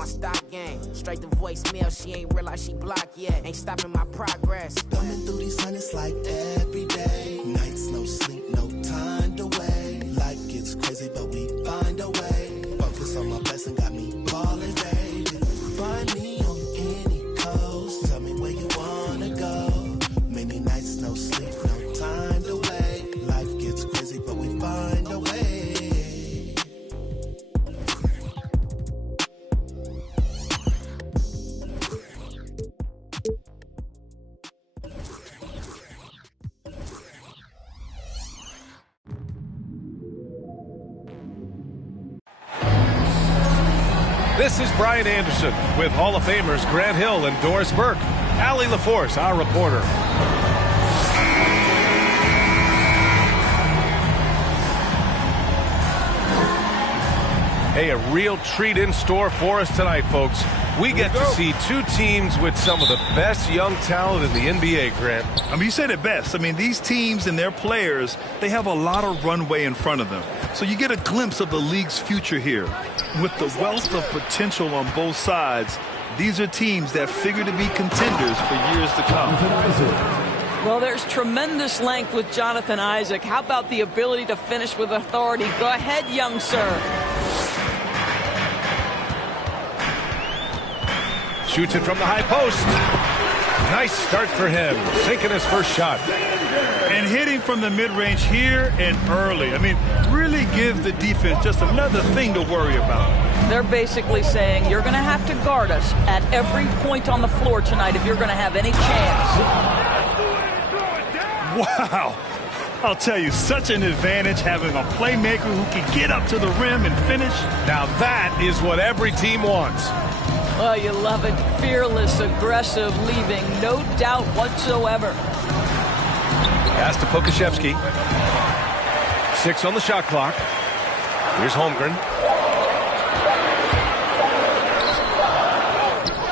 my stock game. Straight to voicemail, she ain't realize she blocked yet. Ain't stopping my progress. Thumbing through these hundreds like every day. Nights, no sleep, no time to wait. Life gets crazy, but we find a way. Focus on my blessing, got me balling, baby. Find me on any coast. Tell me where you wanna go. Many nights, no sleep, no time to wait. Life gets crazy, but we find a way. This is Brian Anderson with Hall of Famers Grant Hill and Doris Burke. Allie LaForce, our reporter. Hey, a real treat in store for us tonight, folks. We get to see two teams with some of the best young talent in the NBA, Grant. I mean, you said it best. I mean, these teams and their players, they have a lot of runway in front of them. So you get a glimpse of the league's future here. With the wealth of potential on both sides, these are teams that figure to be contenders for years to come. Well, there's tremendous length with Jonathan Isaac. How about the ability to finish with authority? Go ahead, young sir. Shoots it from the high post. Nice start for him, sinking his first shot. And hitting from the mid-range here and early. I mean, really give the defense just another thing to worry about. They're basically saying you're going to have to guard us at every point on the floor tonight if you're going to have any chance. Wow. I'll tell you, such an advantage having a playmaker who can get up to the rim and finish. Now that is what every team wants. Oh, you love it. Fearless, aggressive, leaving no doubt whatsoever. Pass to Pokashevsky. 6 on the shot clock. Here's Holmgren.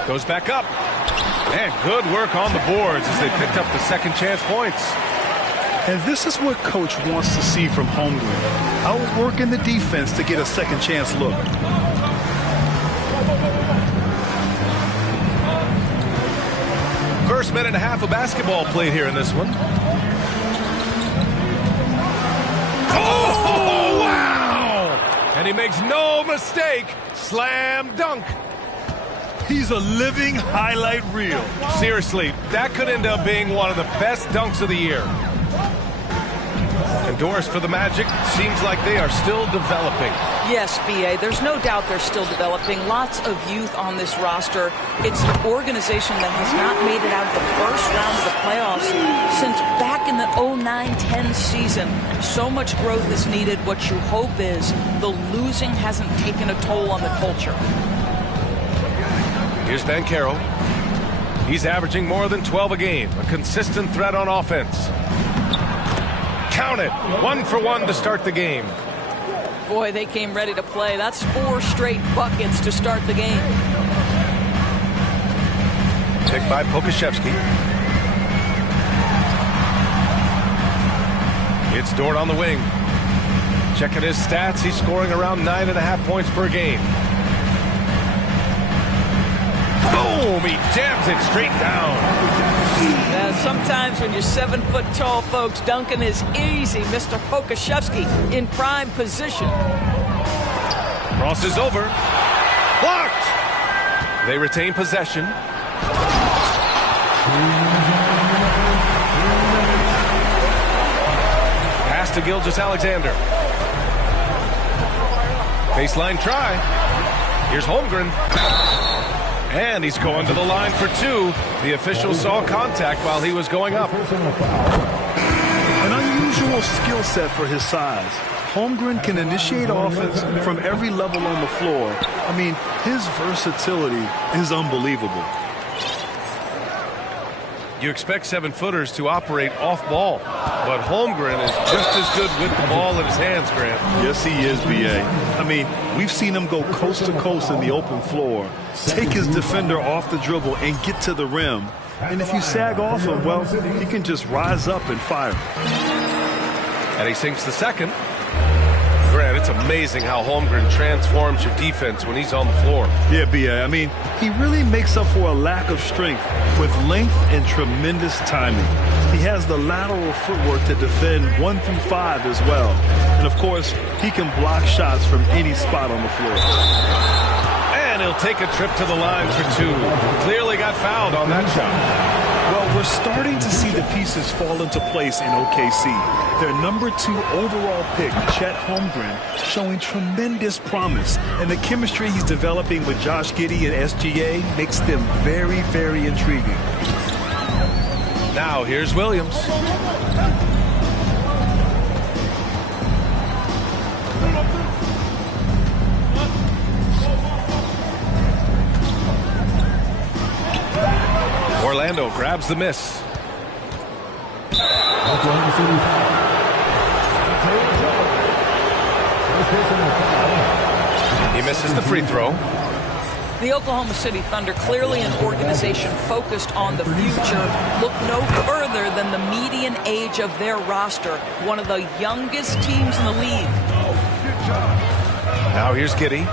Goes back up. And good work on the boards as they picked up the second chance points. And this is what Coach wants to see from Holmgren. Outworking the defense to get a second chance look. First minute and a half of basketball played here in this one. Oh, wow! And he makes no mistake. Slam dunk. He's a living highlight reel. Seriously, that could end up being one of the best dunks of the year. And Doris, for the Magic, seems like they are still developing. Yes, B.A., there's no doubt they're still developing. Lots of youth on this roster. It's an organization that has not made it out of the first round of the playoffs since back in the 09-10 season. So much growth is needed. What you hope is the losing hasn't taken a toll on the culture. Here's Banchero. He's averaging more than 12 a game. A consistent threat on offense. Count it. 1 for 1 to start the game. Boy, they came ready to play. That's 4 straight buckets to start the game. Picked by Pokashevsky. It's Dort on the wing. Checking his stats, he's scoring around 9.5 points per game. Boom! He jams it straight down. Sometimes when you're 7 foot tall, folks, dunking is easy. Mr. Pokashevsky in prime position. Crosses over. Blocked! They retain possession. Pass to Gilgeous-Alexander. Baseline try. Here's Holmgren. And he's going to the line for 2. The official saw contact while he was going up. An unusual skill set for his size. Holmgren can initiate offense from every level on the floor. I mean, his versatility is unbelievable. You expect 7-footers to operate off ball, but Holmgren is just as good with the ball in his hands, Grant. Yes, he is, B.A. I mean, we've seen him go coast to coast in the open floor, take his defender off the dribble and get to the rim. And if you sag off him, well, he can just rise up and fire. And he sinks the second. Grant, it's amazing how Holmgren transforms your defense when he's on the floor. Yeah, B.A. I mean, he really makes up for a lack of strength with length and tremendous timing. He has the lateral footwork to defend 1 through 5 as well. And, of course, he can block shots from any spot on the floor. And he'll take a trip to the line for 2. Clearly got fouled on that shot. Well, we're starting to see the pieces fall into place in OKC. Their number 2 overall pick, Chet Holmgren, showing tremendous promise. And the chemistry he's developing with Josh Giddey and SGA makes them very, very intriguing. Now here's Williams. Orlando grabs the miss. He misses the free throw. The Oklahoma City Thunder, clearly an organization focused on the future, look no further than the median age of their roster, one of the youngest teams in the league. Now here's Giddey.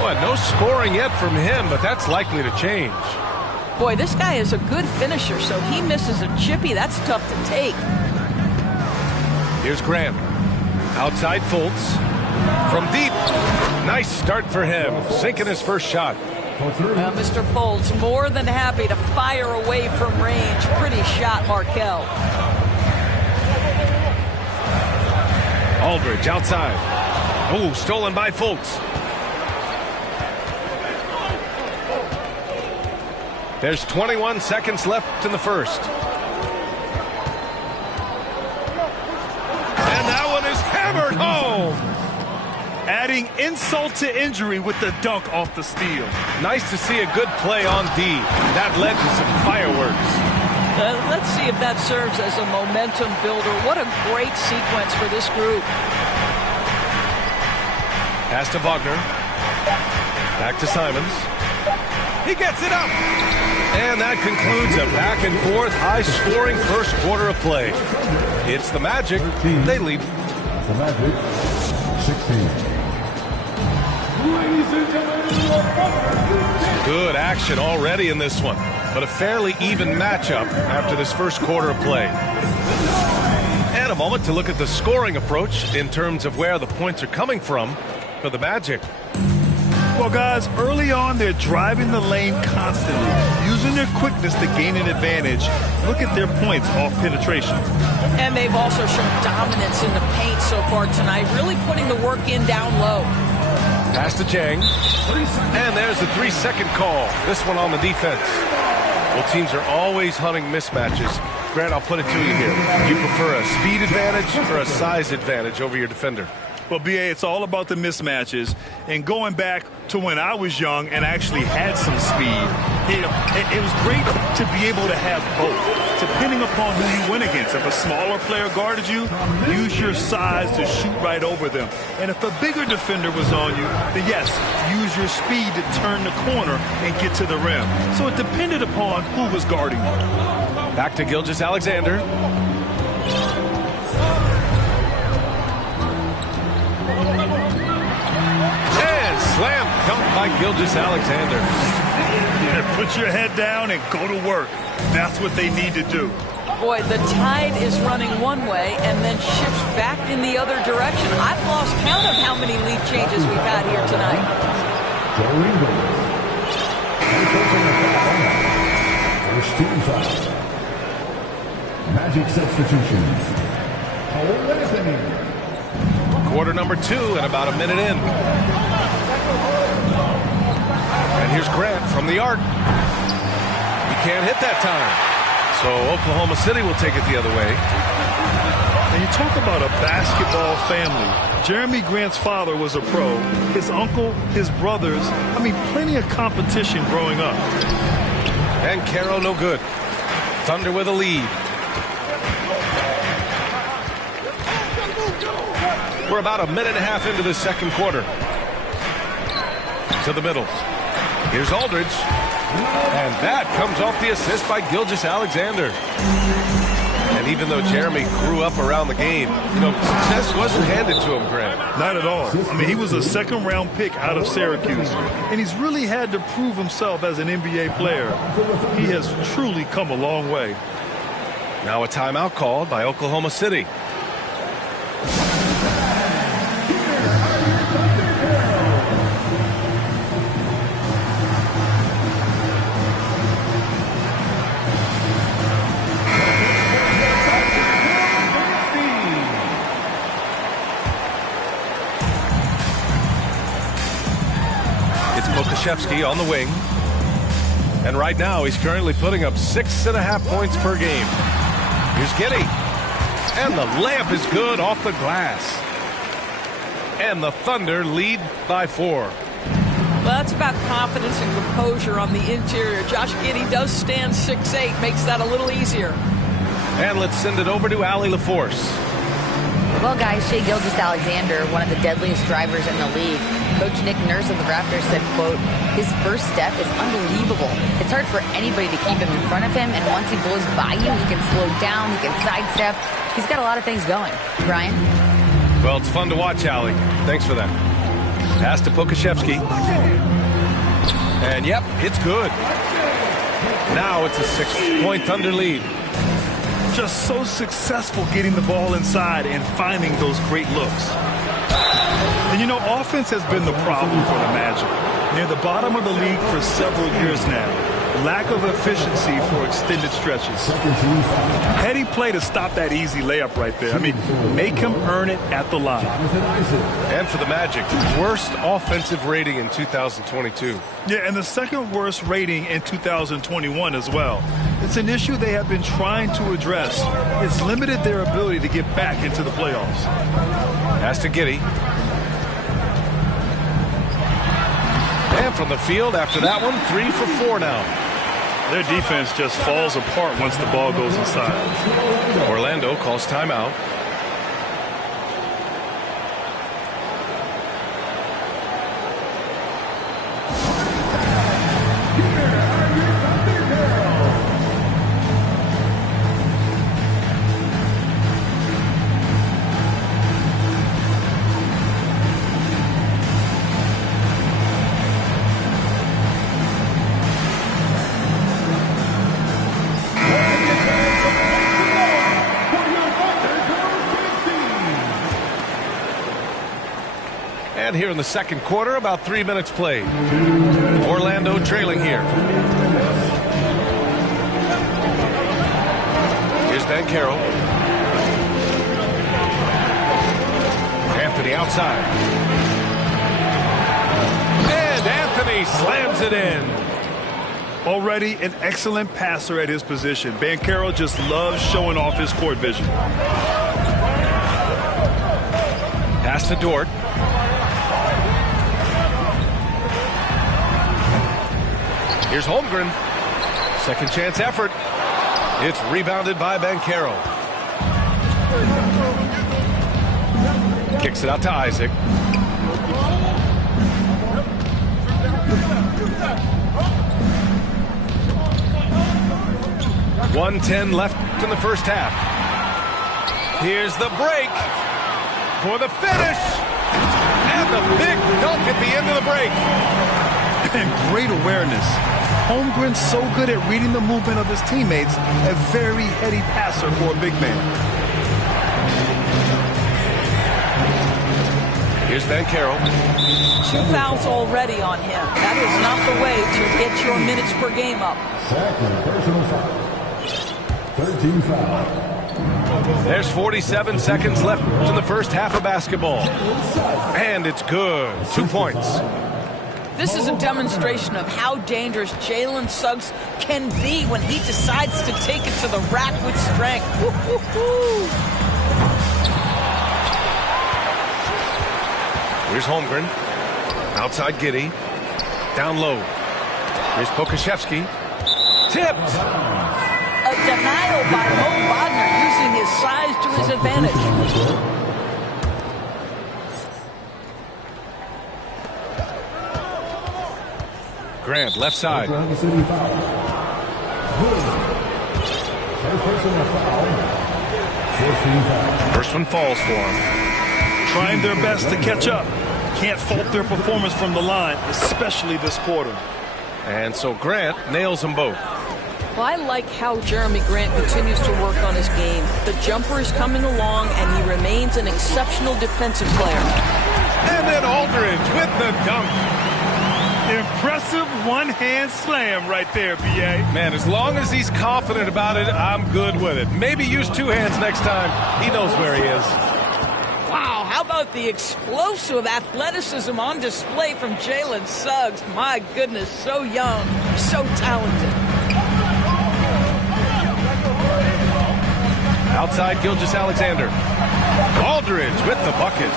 Boy, no scoring yet from him, but that's likely to change. Boy, this guy is a good finisher, so he misses a chippy. That's tough to take. Here's Grant. Outside Fultz. From deep. Nice start for him. Sinking his first shot. Mr. Fultz more than happy to fire away from range. Pretty shot, Markel. Aldridge outside. Oh, stolen by Fultz. There's 21 seconds left in the first. And that one is hammered home. Adding insult to injury with the dunk off the steal. Nice to see a good play on D. That led to some fireworks. Let's see if that serves as a momentum builder. What a great sequence for this group. Pass to Wagner. Back to Simons. He gets it up. And that concludes a back-and-forth, high-scoring first quarter of play. It's the Magic. They lead. The Magic, 16. Good action already in this one, but a fairly even matchup after this first quarter of play. And a moment to look at the scoring approach in terms of where the points are coming from for the Magic. Well, guys, early on, they're driving the lane constantly, using their quickness to gain an advantage. Look at their points off penetration. And they've also shown dominance in the paint so far tonight, really putting the work in down low. Pass to Chang. And there's the 3-second call. This one on the defense. Well, teams are always hunting mismatches. Grant, I'll put it to you here. You prefer a speed advantage or a size advantage over your defender? Well, B.A., it's all about the mismatches. And going back to when I was young and actually had some speed, it was great to be able to have both, depending upon who you went against. If a smaller player guarded you, use your size to shoot right over them. And if a bigger defender was on you, then yes, use your speed to turn the corner and get to the rim. So it depended upon who was guarding you. Back to Gilgeous-Alexander. Slam dunk by Gilgeous-Alexander. Put your head down and go to work. That's what they need to do. Boy, the tide is running one way and then shifts back in the other direction. I've lost count of how many lead changes we've had here tonight. First team foul. Magic substitution. Quarter number 2 and about a minute in. And here's Grant from the arc. He can't hit that time. So Oklahoma City will take it the other way. And you talk about a basketball family. Jeremy Grant's father was a pro. His uncle, his brothers, I mean, plenty of competition growing up. And Caro no good. Thunder with a lead. We're about a minute and a half into the second quarter. To the middle. Here's Aldridge. And that comes off the assist by Gilgeous-Alexander. And And even though Jeremy grew up around the game, you know, success wasn't handed to him, Grant. Not at all. I mean, he was a second-round pick out of Syracuse, and he's really had to prove himself as an NBA player. He has truly come a long way. Now a timeout called by Oklahoma City. Pokashevsky on the wing, and right now he's currently putting up 6.5 points per game. Here's Giddey, and the layup is good off the glass, and the Thunder lead by 4. Well, that's about confidence and composure on the interior. Josh Giddey does stand 6'8", makes that a little easier. And let's send it over to Allie LaForce. Well, guys, Shai Gilgeous-Alexander, one of the deadliest drivers in the league. Coach Nick Nurse of the Raptors said, quote, his first step is unbelievable. It's hard for anybody to keep him in front of him, and once he blows by you, he can slow down, he can sidestep. He's got a lot of things going. Brian? Well, it's fun to watch, Allie. Thanks for that. Pass to Pokashevsky. And, yep, it's good. Now it's a 6-point Thunder lead. Just so successful getting the ball inside and finding those great looks. And, you know, offense has been the problem for the Magic. Near the bottom of the league for several years now. Lack of efficiency for extended stretches. Heady play to stop that easy layup right there. I mean, make him earn it at the line. And for the Magic, worst offensive rating in 2022. Yeah, and the second worst rating in 2021 as well. It's an issue they have been trying to address. It's limited their ability to get back into the playoffs. Pass to Giddey. And from the field after that one, 3 for 4 now. Their defense just falls apart once the ball goes inside. Orlando calls timeout. And here in the second quarter, about 3 minutes played. Orlando trailing here. Here's Banchero. Anthony outside. And Anthony slams it in. Already an excellent passer at his position. Banchero just loves showing off his court vision. Pass to Dort. Here's Holmgren. Second chance effort. It's rebounded by Banchero. Kicks it out to Isaac. .110 left in the first half. Here's the break for the finish. And the big dunk at the end of the break. And great awareness. Holmgren's so good at reading the movement of his teammates. A very heady passer for a big man. Here's Banchero. 2 fouls already on him. That is not the way to get your minutes per game up. Second personal foul. 13 foul. There's 47 seconds left in the first half of basketball. And it's good. 2 points. This is a demonstration of how dangerous Jalen Suggs can be when he decides to take it to the rack with strength. Woo-hoo-hoo. Here's Holmgren. Outside Giddey. Down low. Here's Pokashevsky. Tipped. A denial by Mo Wagner using his size to his advantage. Grant, left side. First personal foul. First one falls for him. Trying their best to catch up. Can't fault their performance from the line, especially this quarter. And so Grant nails them both. Well, I like how Jeremy Grant continues to work on his game. The jumper is coming along, and he remains an exceptional defensive player. And then Aldridge with the dunk. Impressive one-hand slam right there, B.A. Man, as long as he's confident about it, I'm good with it. Maybe use two hands next time. He knows where he is. Wow, how about the explosive athleticism on display from Jalen Suggs? My goodness, so young, so talented. Outside Gilgeous-Alexander. Aldridge with the bucket.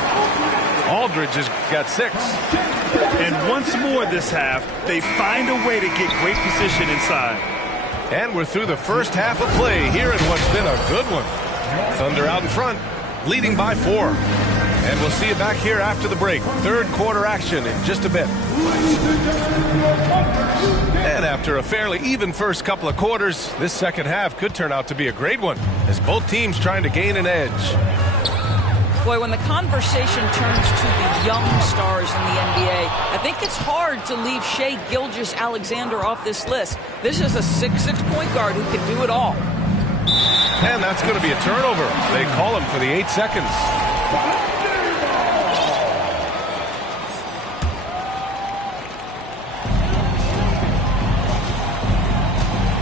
Aldridge has got 6. And once more this half, they find a way to get great position inside. And we're through the first half of play here in what's been a good one. Thunder out in front, leading by 4. And we'll see you back here after the break. Third quarter action in just a bit. And after a fairly even first couple of quarters, this second half could turn out to be a great one, as both teams trying to gain an edge. Boy, when the conversation turns to the young stars in the NBA, I think it's hard to leave Shai Gilgeous-Alexander off this list. This is a 6'6" point guard who can do it all. And that's going to be a turnover. They call him for the 8 seconds.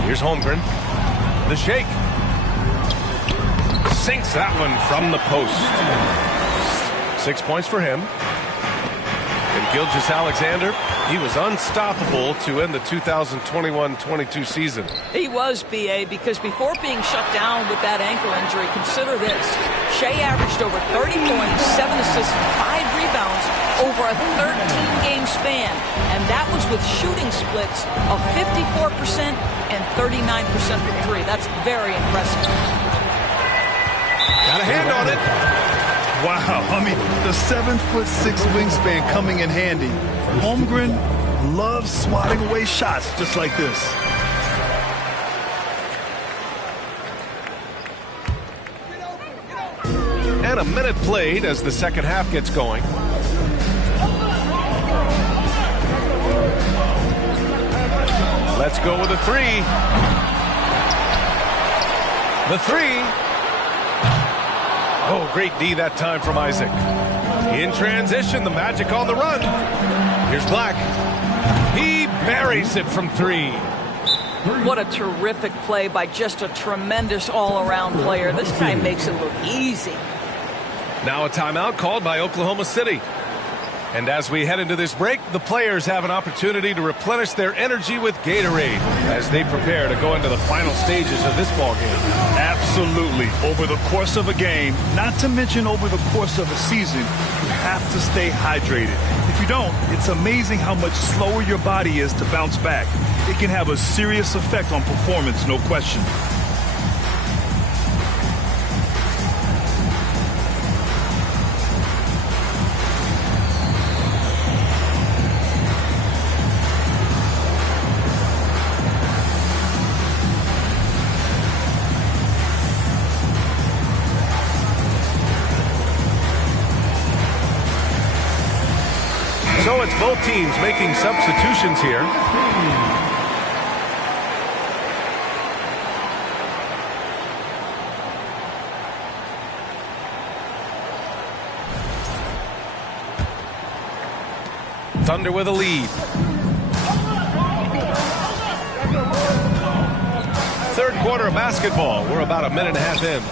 Here's Holmgren. The shake. Sinks that one from the post. 6 points for him. And Gilgeous-Alexander, he was unstoppable to end the 2021-22 season. He was, B.A., because before being shut down with that ankle injury, consider this. Shai averaged over 30 points, 7 assists, 5 rebounds over a 13-game span. And that was with shooting splits of 54% and 39% from 3. That's very impressive. Got a hand on it. Wow, I mean, the 7'6" wingspan coming in handy. Holmgren loves swatting away shots just like this. And a minute played as the second half gets going. Let's go with a 3. The 3. Oh, great D that time from Isaac. In transition, the Magic on the run. Here's Black. He buries it from 3. What a terrific play by just a tremendous all-around player. This guy makes it look easy. Now a timeout called by Oklahoma City. And as we head into this break, the players have an opportunity to replenish their energy with Gatorade as they prepare to go into the final stages of this ball game. Absolutely. Over the course of a game, not to mention over the course of a season, you have to stay hydrated. If you don't, it's amazing how much slower your body is to bounce back. It can have a serious effect on performance, no question. So it's both teams making substitutions here. Thunder with a lead. Third quarter of basketball. We're about a minute and a half in.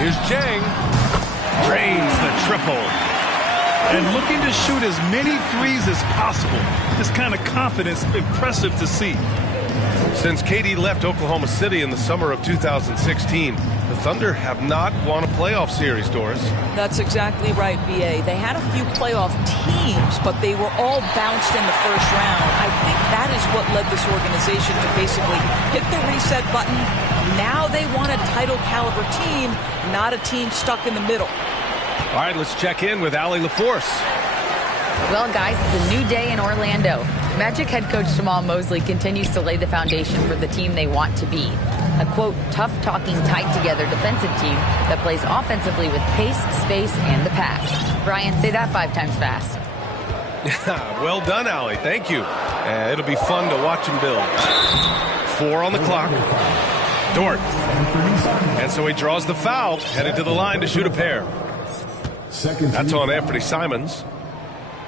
Here's Chang. Drains the triple. And looking to shoot as many threes as possible. This kind of confidence, impressive to see. Since KD left Oklahoma City in the summer of 2016, the Thunder have not won a playoff series, Doris. That's exactly right, B.A. They had a few playoff teams, but they were all bounced in the first round. I think that is what led this organization to basically hit the reset button. Now they want a title caliber team, not a team stuck in the middle. All right, let's check in with Allie LaForce. Well, guys, it's a new day in Orlando. Magic head coach Jamal Mosley continues to lay the foundation for the team they want to be. A, quote, tough-talking, tied-together defensive team that plays offensively with pace, space, and the pass. Brian, say that 5 times fast. Well done, Allie. Thank you. It'll be fun to watch him build. 4 on the clock. Dort. And so he draws the foul, headed to the line to shoot a pair. That's on Anthony Simons.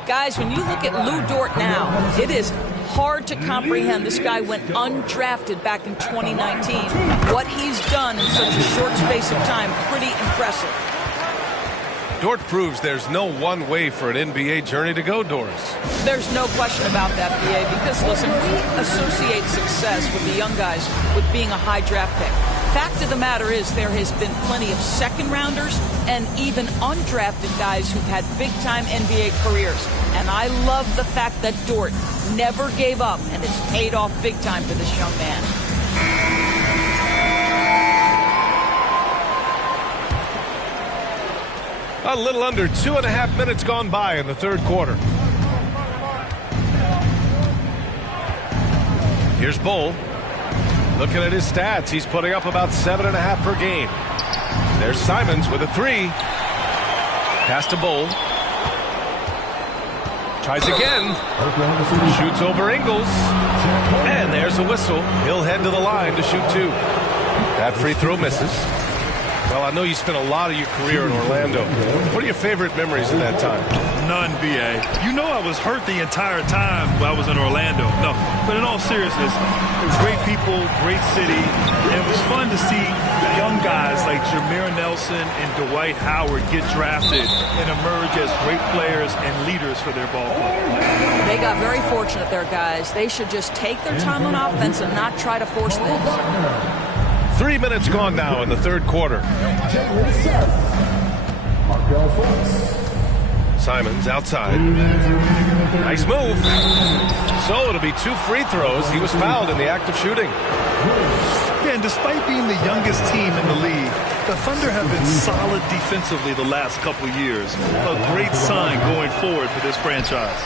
Guys, when you look at Lou Dort now, it is hard to comprehend. This guy went undrafted back in 2019. What he's done in such a short space of time, pretty impressive. Dort proves there's no one way for an NBA journey to go, Doris. There's no question about that, BA, because, listen, we associate success with the young guys with being a high draft pick. Fact of the matter is there has been plenty of second-rounders and even undrafted guys who've had big-time NBA careers. And I love the fact that Dort never gave up, and it's paid off big time for this young man. A little under 2.5 minutes gone by in the third quarter. Here's Bull. Looking at his stats, he's putting up about 7.5 per game. There's Simons with a 3. Pass to Bull. Tries again. Shoots over Ingles. And there's a whistle. He'll head to the line to shoot 2. That free throw misses. Well, I know you spent a lot of your career in Orlando. What are your favorite memories of that time? None, B.A. You know I was hurt the entire time while I was in Orlando. No, but in all seriousness, it was great people, great city, and it was fun to see young guys like Jameer Nelson and Dwight Howard get drafted and emerge as great players and leaders for their ball club. They got very fortunate there, guys. They should just take their time on offense and not try to force things. 3 minutes gone now in the third quarter. Simons outside. Nice move. So it'll be 2 free throws. He was fouled in the act of shooting. Yeah, and despite being the youngest team in the league, the Thunder have been solid defensively the last couple years. A great sign going forward for this franchise.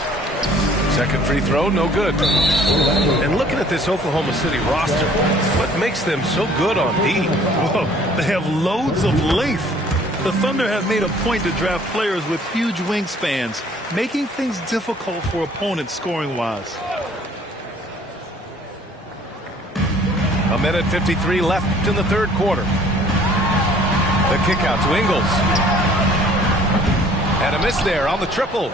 Second free throw, no good. And looking at this Oklahoma City roster, what makes them so good on D? Well, they have loads of length. The Thunder have made a point to draft players with huge wingspans, making things difficult for opponents scoring-wise. A minute 53 left in the third quarter. The kick out to Ingles. And a miss there on the triple.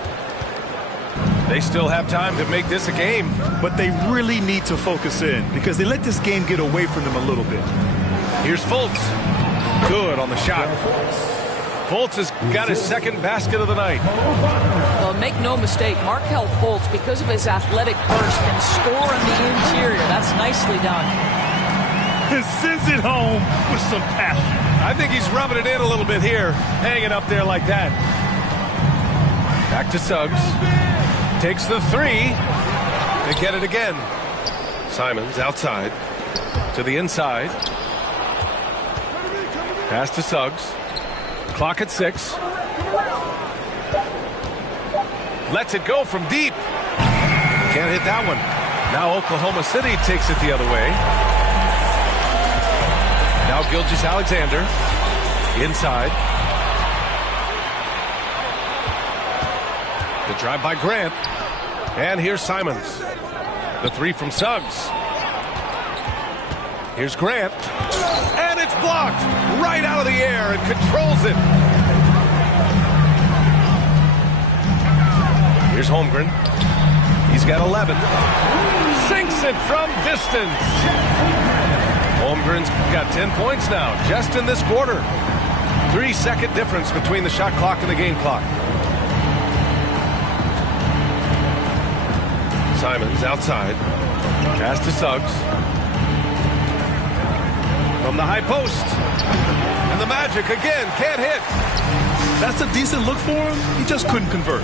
They still have time to make this a game. But they really need to focus in because they let this game get away from them a little bit. Here's Fultz. Good on the shot. Fultz has got his second basket of the night. Well, make no mistake, Markelle Fultz, because of his athletic burst, can score in the interior. That's nicely done. And sends it home with some passion. I think he's rubbing it in a little bit here, hanging up there like that. Back to Suggs. Takes the 3. They get it again. Simons outside to the inside. Pass to Suggs. Clock at 6. Lets it go from deep. Can't hit that one. Now Oklahoma City takes it the other way. Now Gilgeous-Alexander inside. The drive by Grant. And here's Simons. The 3 from Suggs. Here's Grant. And it's blocked right out of the air and controls it. Here's Holmgren. He's got 11. Sinks it from distance. Holmgren's got 10 points now, just in this quarter. 3-second difference between the shot clock and the game clock. Simons outside. Pass to Suggs. From the high post. And the Magic again can't hit. That's a decent look for him. He just couldn't convert.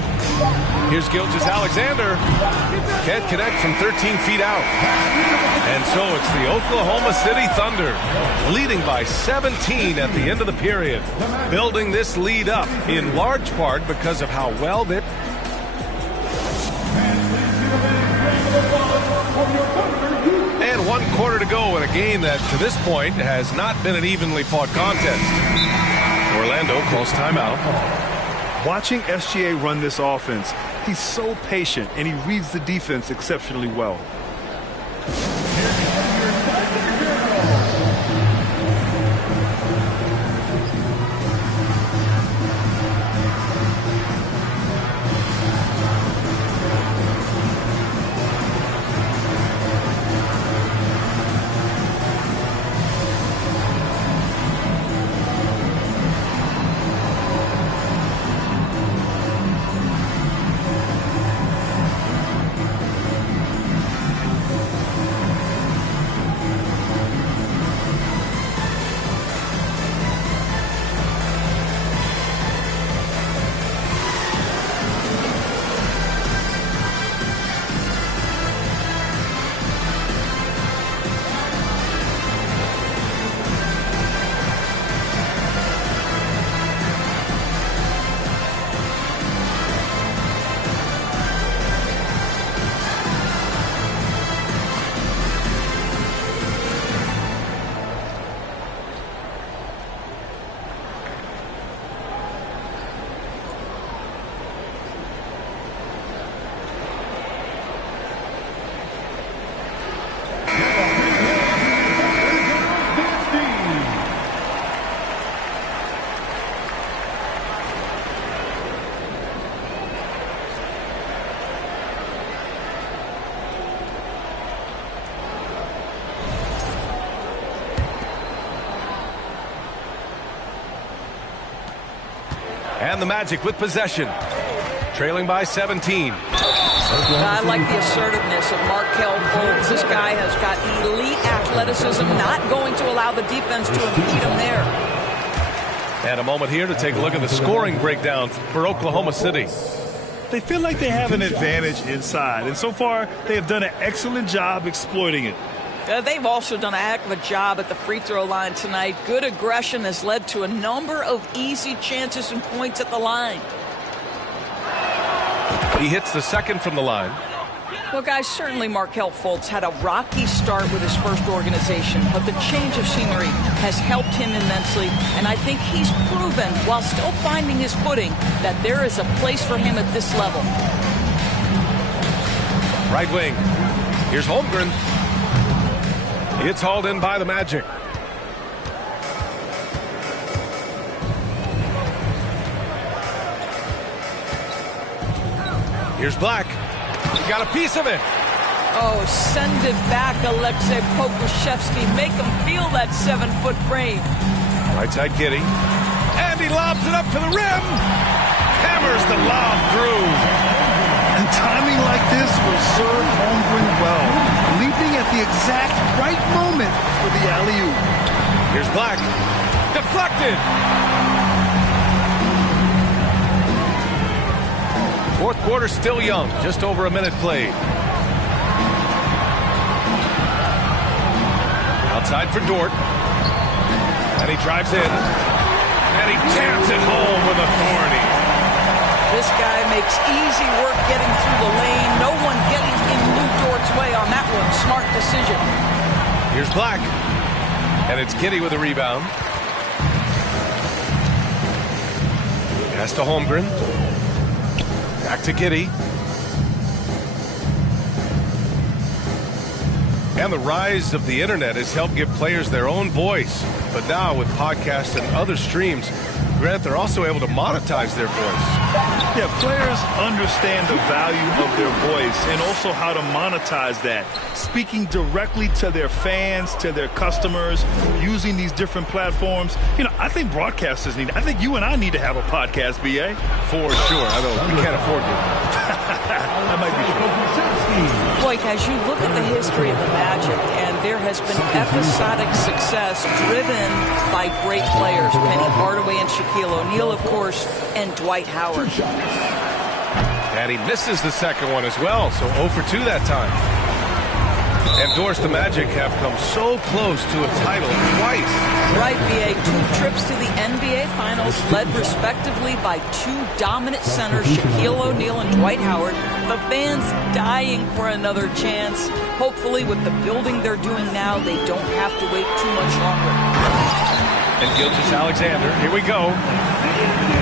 Here's Gilgeous-Alexander. Can't connect from 13 feet out. And so it's the Oklahoma City Thunder leading by 17 at the end of the period. Building this lead up in large part because of how well they... And 1 quarter to go in a game that, to this point, has not been an evenly fought contest. Orlando calls timeout. Watching SGA run this offense, he's so patient, and he reads the defense exceptionally well. And the Magic with possession, trailing by 17. I like the assertiveness of Markelle Fultz. This guy has got elite athleticism, not going to allow the defense to impede him there. And a moment here to take a look at the scoring breakdown for Oklahoma City. They feel like they have an advantage inside, and so far they have done an excellent job exploiting it. They've also done a heck of a job at the free throw line tonight. Good aggression has led to a number of easy chances and points at the line. He hits the second from the line. Well, guys, certainly Markelle Fultz had a rocky start with his first organization, but the change of scenery has helped him immensely, and I think he's proven, while still finding his footing, that there is a place for him at this level. Right wing. Here's Holmgren. It's hauled in by the Magic. Here's Black. He got a piece of it. Oh, send it back, Alexei Pokusevski. Make him feel that 7-foot frame. Right side Giddey. And he lobs it up to the rim. Hammers the lob through. And timing like this will serve Holmgren well. Leaping at the exact right moment for the alley-oop. Here's Black. Deflected. Fourth quarter still young. Just over a minute played. Outside for Dort. And he drives in. And he jams it home with authority. This guy makes easy work getting through the lane. No one getting in Lou Dort's way on that one. Smart decision. Here's Black. And it's Giddey with a rebound. Pass to Holmgren. Back to Giddey. And the rise of the internet has helped give players their own voice. But now with podcasts and other streams, Grant, they're also able to monetize their voice. Yeah, players understand the value of their voice and also how to monetize that. Speaking directly to their fans, to their customers, using these different platforms. You know, I think broadcasters need, I think you and I need to have a podcast, BA. For sure. I know we can't afford it. That might be true. Boy, guys, you look at the history of the Magic, and there has been episodic success driven by great players. Penny Hardaway and Shaquille O'Neal, of course, and Dwight Howard. And he misses the second one as well, so 0 for 2 that time. And Doris, the Magic have come so close to a title twice. Right, BA. 2 trips to the NBA Finals, led respectively by 2 dominant centers, Shaquille O'Neal and Dwight Howard. The fans dying for another chance. Hopefully, with the building they're doing now, they don't have to wait too much longer. And Gilgeous-Alexander, here we go.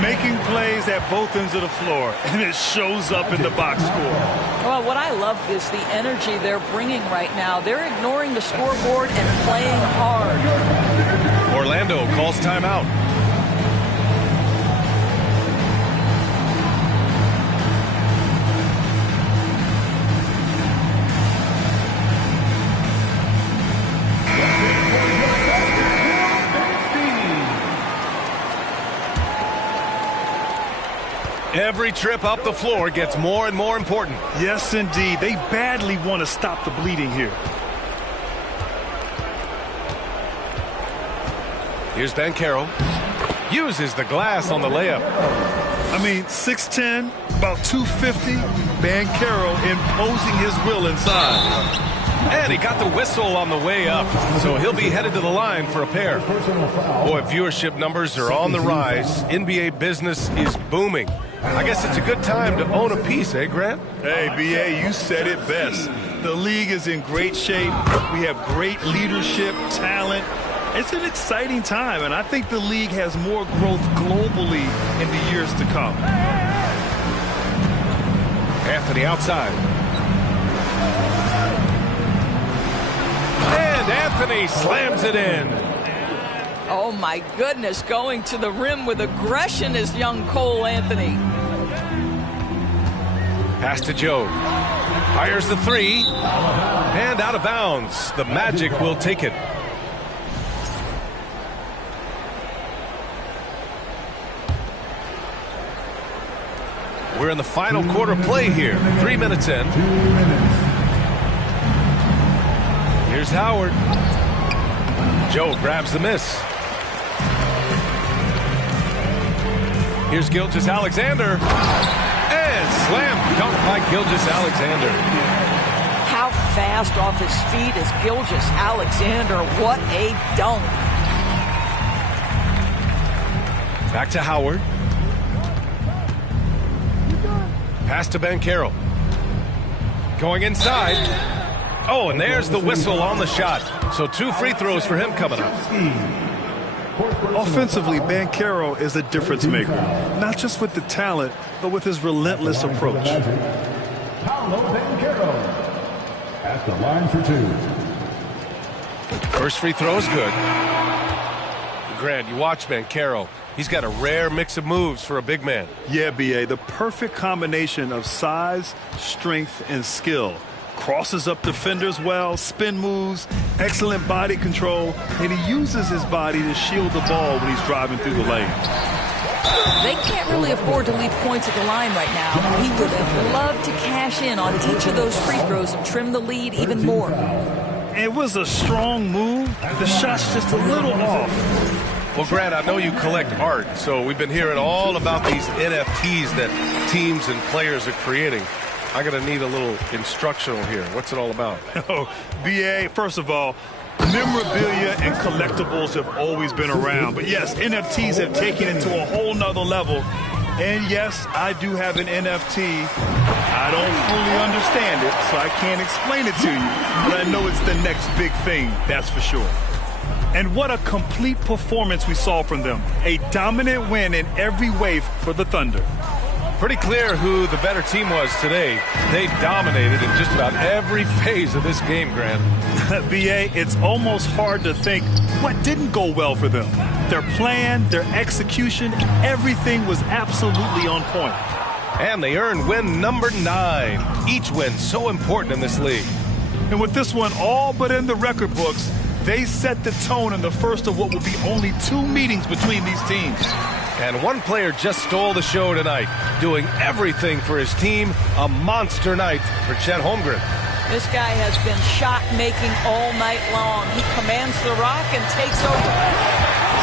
Making plays at both ends of the floor, and it shows up in the box score. Well, what I love is the energy they're bringing right now. They're ignoring the scoreboard and playing hard. Orlando calls timeout. Every trip up the floor gets more and more important. Yes, indeed. They badly want to stop the bleeding here. Here's Banchero. Uses the glass on the layup. I mean, 6'10", about 250. Banchero imposing his will inside. And he got the whistle on the way up, so he'll be headed to the line for a pair. Boy, viewership numbers are on the rise. NBA business is booming. I guess it's a good time to own a piece, eh, Grant? Hey, B.A., you said it best. The league is in great shape. We have great leadership, talent. It's an exciting time, and I think the league has more growth globally in the years to come. Anthony outside. And Anthony slams it in. Oh, my goodness, going to the rim with aggression is young Cole Anthony. Pass to Joe. Fires the 3. And out of bounds. The Magic will take it. We're in the final quarter play here. 3 minutes in. 2 minutes. Here's Howard. Joe grabs the miss. Here's Gilgeous-Alexander. And slam dunk by Gilgeous-Alexander. How fast off his feet is Gilgeous-Alexander. What a dunk. Back to Howard. Pass to Banchero. Going inside. Oh, and there's the whistle on the shot. So 2 free throws for him coming up. Offensively, Banchero is a difference maker. Not just with the talent, but with his relentless approach. Paolo Banchero at the line for 2. First free throw is good. Grant, you watch Banchero. He's got a rare mix of moves for a big man. Yeah, B.A., the perfect combination of size, strength, and skill. Crosses up defenders well, spin moves, excellent body control, and he uses his body to shield the ball when he's driving through the lane. They can't really afford to leave points at the line right now. He would have loved to cash in on each of those free throws and trim the lead even more. It was a strong move. The shot's just a little off. Well, Grant, I know you collect art, so we've been hearing all about these NFTs that teams and players are creating. I'm going to need a little instructional here. What's it all about? Oh, B.A., first of all, memorabilia and collectibles have always been around. But yes, NFTs have taken it to a whole nother level. And yes, I do have an NFT. I don't fully understand it, so I can't explain it to you. But I know it's the next big thing, that's for sure. And what a complete performance we saw from them. A dominant win in every way for the Thunder. Pretty clear who the better team was today. They dominated in just about every phase of this game, Grant. B.A., it's almost hard to think what didn't go well for them. Their plan, their execution, everything was absolutely on point. And they earned win number 9. Each win so important in this league. And with this one all but in the record books, they set the tone in the first of what will be only 2 meetings between these teams. And one player just stole the show tonight, doing everything for his team. A monster night for Chet Holmgren. This guy has been shot-making all night long. He commands the rock and takes over.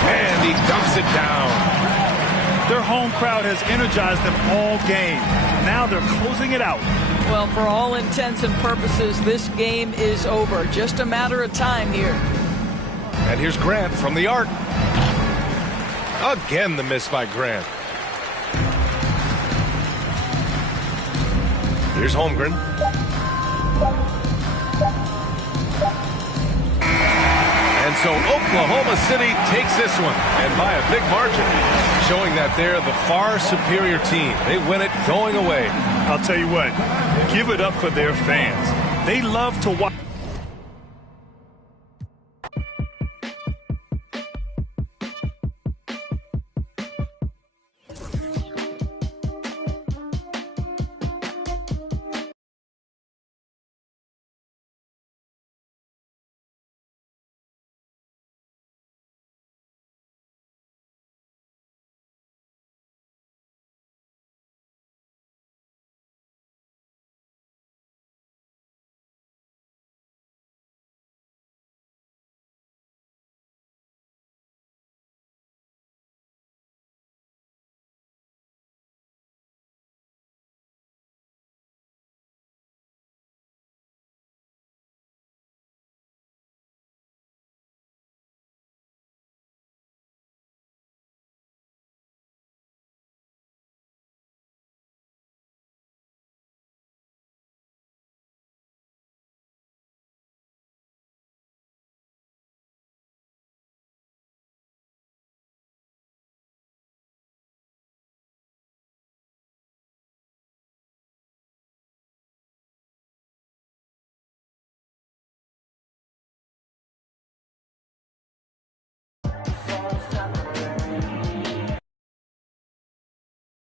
And he dumps it down. Their home crowd has energized them all game. Now they're closing it out. Well, for all intents and purposes, this game is over. Just a matter of time here. And here's Grant from the arc. Again, the miss by Grant. Here's Holmgren. And so Oklahoma City takes this one, and by a big margin, showing that they're the far superior team. They win it going away. I'll tell you what, give it up for their fans. They love to watch.